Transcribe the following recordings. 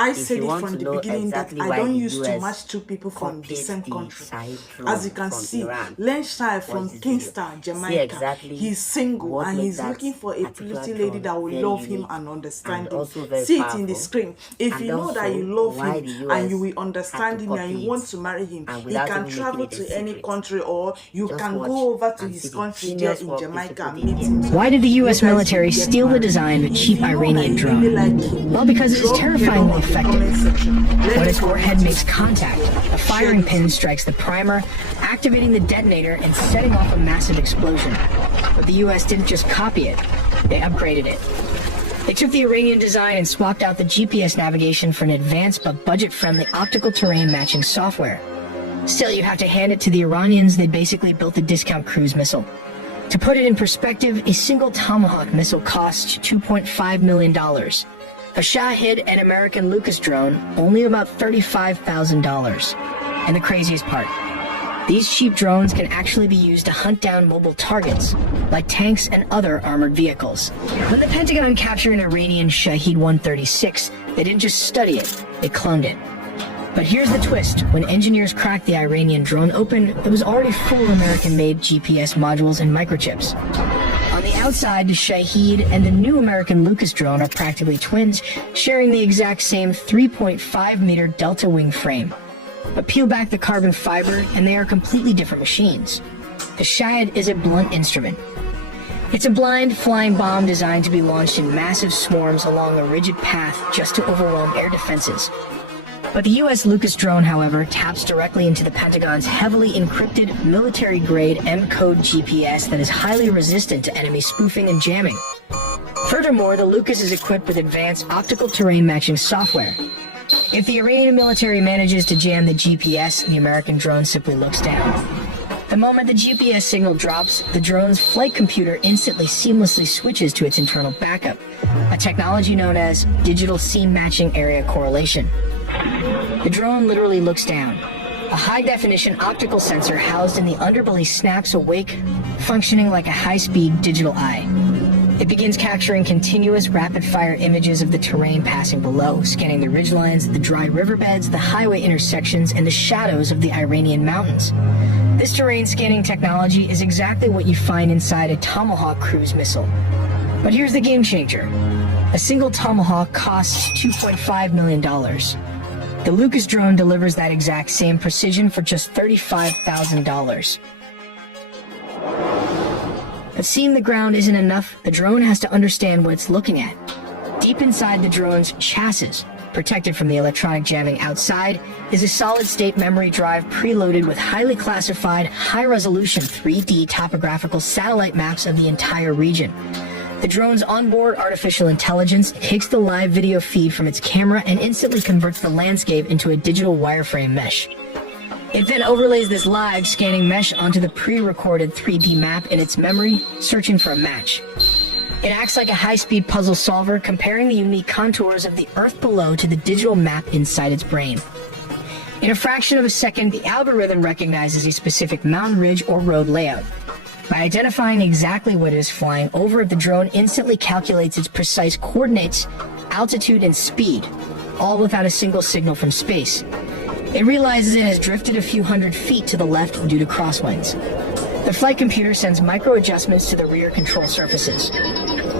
I If said you it want from to the know beginning that exactly I why don't the use to US match two people from the copied same the country. Shaheed As you drone can from see, Iran, Len Shai from watch this video. Kingston, See Jamaica. exactly He's single what and makes he's that looking for a particular pretty lady drone that will very love him unique and understand and him. also very See it in the powerful. screen. If And you know that you also love why him the and you US will had understand to him and you copy want it, to marry him, and he without can even travel making it a to any secret. country, or you Just can watch go over to and his see the country there genius in work these Jamaica people and did meet there. him. Why did the You US guys will military get steal the married. design of a If cheap you know that Iranian you drone? really like him, Well, because it is drop terrifyingly below in the effective. comment section. Let When me its know warhead what makes you contact, think. a firing Share pin this. strikes the primer, activating the detonator and setting off a massive explosion. But the US didn't just copy it, they upgraded it. They took the Iranian design and swapped out the GPS navigation for an advanced but budget-friendly optical terrain matching software. Still, you have to hand it to the Iranians, they basically built a discount cruise missile. To put it in perspective, a single Tomahawk missile costs $2.5 million. A Shaheed and American Lucas drone, only about $35,000. And the craziest part, these cheap drones can actually be used to hunt down mobile targets, like tanks and other armored vehicles. When the Pentagon captured an Iranian Shaheed 136, they didn't just study it, they cloned it. But here's the twist. When engineers cracked the Iranian drone open, it was already full of American-made GPS modules and microchips. On the outside, the Shaheed and the new American Lucas drone are practically twins, sharing the exact same 3.5-meter delta wing frame. But peel back the carbon fiber, and they are completely different machines. The Shaheed is a blunt instrument. It's a blind, flying bomb designed to be launched in massive swarms along a rigid path just to overwhelm air defenses. But the US Lucas drone, however, taps directly into the Pentagon's heavily encrypted, military-grade M-code GPS that is highly resistant to enemy spoofing and jamming. Furthermore, the Lucas is equipped with advanced optical terrain matching software. If the Iranian military manages to jam the GPS, the American drone simply looks down. The moment the GPS signal drops, the drone's flight computer instantly seamlessly switches to its internal backup, a technology known as digital scene matching area correlation. The drone literally looks down. A high-definition optical sensor housed in the underbelly snaps awake, functioning like a high-speed digital eye. It begins capturing continuous rapid-fire images of the terrain passing below, scanning the ridgelines, the dry riverbeds, the highway intersections, and the shadows of the Iranian mountains. This terrain scanning technology is exactly what you find inside a Tomahawk cruise missile. But here's the game changer. A single Tomahawk costs $2.5 million. The Lucas drone delivers that exact same precision for just $35,000. But seeing the ground isn't enough, the drone has to understand what it's looking at. Deep inside the drone's chassis, protected from the electronic jamming outside, is a solid-state memory drive preloaded with highly classified, high-resolution 3D topographical satellite maps of the entire region. The drone's onboard artificial intelligence takes the live video feed from its camera and instantly converts the landscape into a digital wireframe mesh. It then overlays this live scanning mesh onto the pre-recorded 3D map in its memory, searching for a match. It acts like a high-speed puzzle solver, comparing the unique contours of the earth below to the digital map inside its brain. In a fraction of a second, the algorithm recognizes a specific mountain ridge or road layout. By identifying exactly what it is flying over, the drone instantly calculates its precise coordinates, altitude, and speed, all without a single signal from space. It realizes it has drifted a few hundred feet to the left due to crosswinds. The flight computer sends micro-adjustments to the rear control surfaces.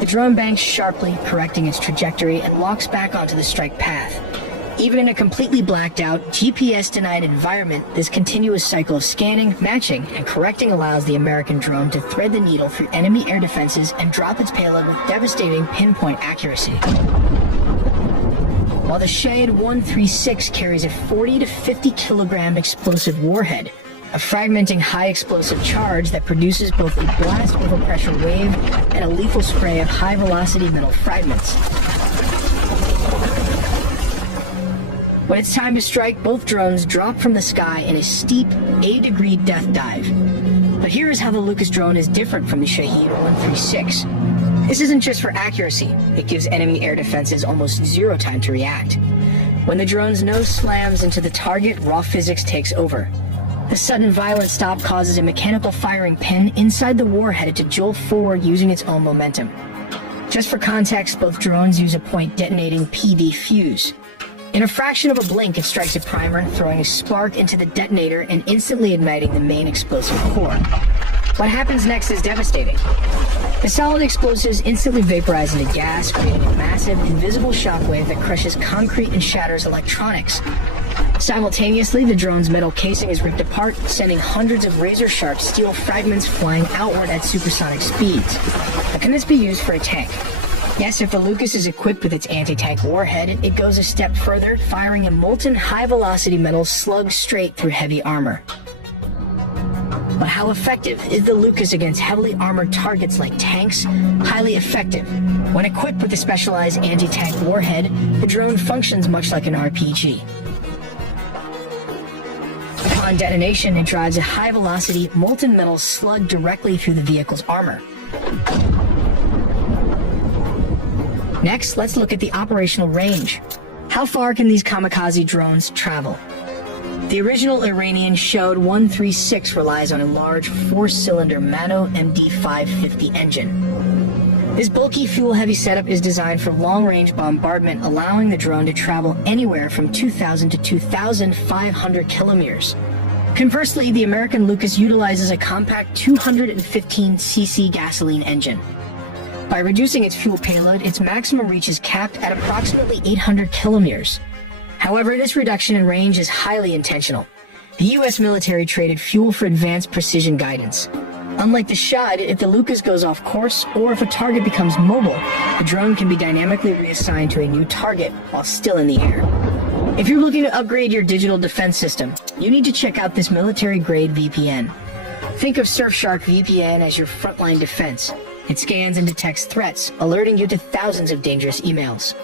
The drone banks sharply, correcting its trajectory, and locks back onto the strike path. Even in a completely blacked out, GPS-denied environment, this continuous cycle of scanning, matching, and correcting allows the American drone to thread the needle through enemy air defenses and drop its payload with devastating pinpoint accuracy. While the Shaheed 136 carries a 40 to 50 kilogram explosive warhead, a fragmenting high explosive charge that produces both a blast overpressure wave and a lethal spray of high velocity metal fragments. When it's time to strike, both drones drop from the sky in a steep, 8-degree death dive. But here is how the Lucas drone is different from the Shaheed 136. This isn't just for accuracy, it gives enemy air defenses almost zero time to react. When the drone's nose slams into the target, raw physics takes over. The sudden violent stop causes a mechanical firing pin inside the warhead to jolt forward using its own momentum. Just for context, both drones use a point detonating PD fuse. In a fraction of a blink, it strikes a primer, throwing a spark into the detonator and instantly igniting the main explosive core. What happens next is devastating. The solid explosives instantly vaporize into gas, creating a massive, invisible shockwave that crushes concrete and shatters electronics. Simultaneously, the drone's metal casing is ripped apart, sending hundreds of razor-sharp steel fragments flying outward at supersonic speeds. But can this be used for a tank? Yes, if the Lucas is equipped with its anti-tank warhead, it goes a step further, firing a molten high-velocity metal slug straight through heavy armor. But how effective is the Lucas against heavily armored targets like tanks? Highly effective. When equipped with a specialized anti-tank warhead, the drone functions much like an RPG. Upon detonation, it drives a high-velocity, molten metal slug directly through the vehicle's armor. Next, let's look at the operational range. How far can these kamikaze drones travel? The original Iranian showed 136 relies on a large 4-cylinder Mano MD-550 engine. This bulky fuel-heavy setup is designed for long-range bombardment, allowing the drone to travel anywhere from 2,000 to 2,500 kilometers. Conversely, the American Lucas utilizes a compact 215cc gasoline engine. By reducing its fuel payload, its maximum reach is capped at approximately 800 kilometers. However, this reduction in range is highly intentional. The U.S. military traded fuel for advanced precision guidance. Unlike the Shaheed, if the Lucas goes off course or if a target becomes mobile, the drone can be dynamically reassigned to a new target while still in the air. If you're looking to upgrade your digital defense system, you need to check out this military-grade VPN. Think of Surfshark VPN as your frontline defense. It scans and detects threats, alerting you to thousands of dangerous emails.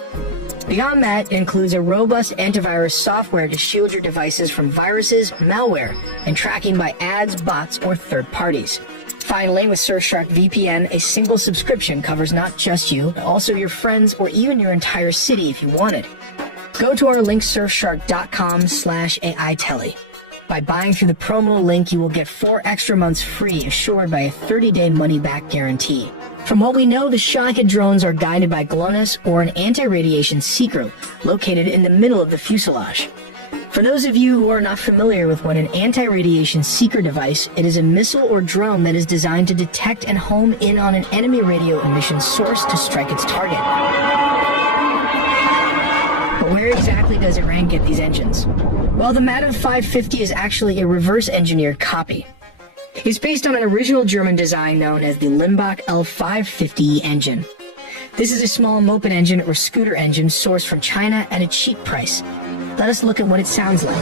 Beyond that, it includes a robust antivirus software to shield your devices from viruses, malware, and tracking by ads, bots, or third parties. Finally, with Surfshark VPN, a single subscription covers not just you, but also your friends or even your entire city if you wanted. Go to our link surfshark.com/AITele. By buying through the promo link, you will get 4 extra months free, assured by a 30-day money-back guarantee. From what we know, the Shaheed drones are guided by GLONASS or an anti-radiation seeker located in the middle of the fuselage. For those of you who are not familiar with what an anti-radiation seeker device, it is a missile or drone that is designed to detect and home in on an enemy radio emission source to strike its target. But where exactly does Iran get these engines? Well, the Mano 550 is actually a reverse-engineered copy. It's based on an original German design known as the Limbach L550 engine. This is a small moped engine or scooter engine sourced from China at a cheap price. Let us look at what it sounds like.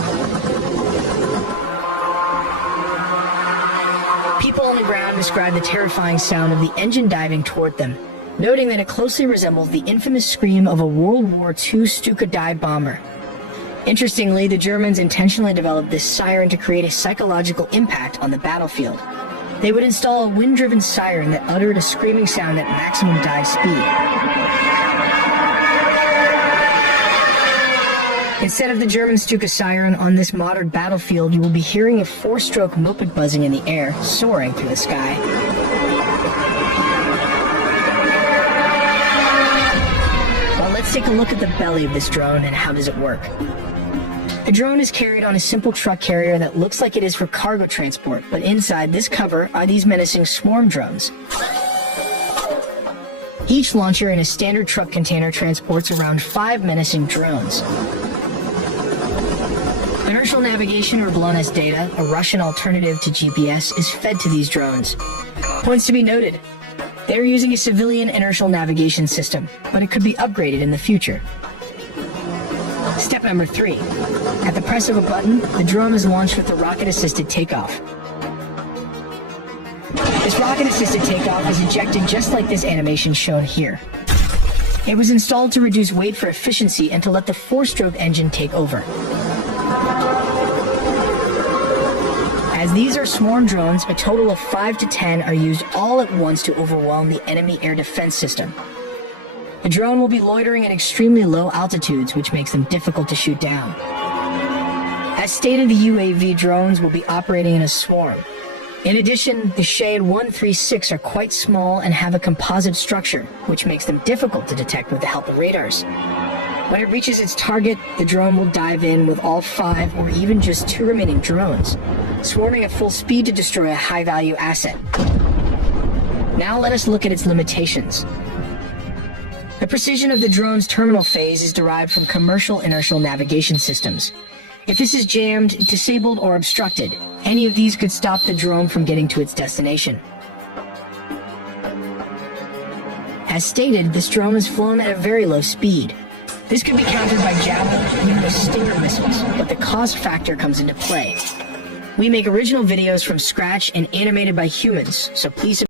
People on the ground describe the terrifying sound of the engine diving toward them, noting that it closely resembles the infamous scream of a World War II Stuka dive bomber. Interestingly, the Germans intentionally developed this siren to create a psychological impact on the battlefield. They would install a wind-driven siren that uttered a screaming sound at maximum dive speed. Instead of the German Stuka siren on this modern battlefield, you will be hearing a 4-stroke moped buzzing in the air, soaring through the sky. Well, let's take a look at the belly of this drone and how does it work. The drone is carried on a simple truck carrier that looks like it is for cargo transport, but inside this cover are these menacing swarm drones. Each launcher in a standard truck container transports around 5 menacing drones. Inertial navigation or GLONASS data, a Russian alternative to GPS, is fed to these drones. Points to be noted. They are using a civilian inertial navigation system, but it could be upgraded in the future. Step number 3. At the press of a button, the drone is launched with the rocket-assisted takeoff. This rocket-assisted takeoff is ejected just like this animation shown here. It was installed to reduce weight for efficiency and to let the 4-stroke engine take over. As these are swarm drones, a total of 5 to 10 are used all at once to overwhelm the enemy air defense system. The drone will be loitering at extremely low altitudes, which makes them difficult to shoot down. As stated, the UAV drones will be operating in a swarm. In addition, the Shaheed 136 are quite small and have a composite structure, which makes them difficult to detect with the help of radars. When it reaches its target, the drone will dive in with all 5 or even just 2 remaining drones, swarming at full speed to destroy a high-value asset. Now let us look at its limitations. The precision of the drone's terminal phase is derived from commercial inertial navigation systems. If this is jammed, disabled, or obstructed, any of these could stop the drone from getting to its destination. As stated, this drone is flown at a very low speed. This can be countered by Javelin and even Stinger missiles, but the cost factor comes into play. We make original videos from scratch and animated by humans, so please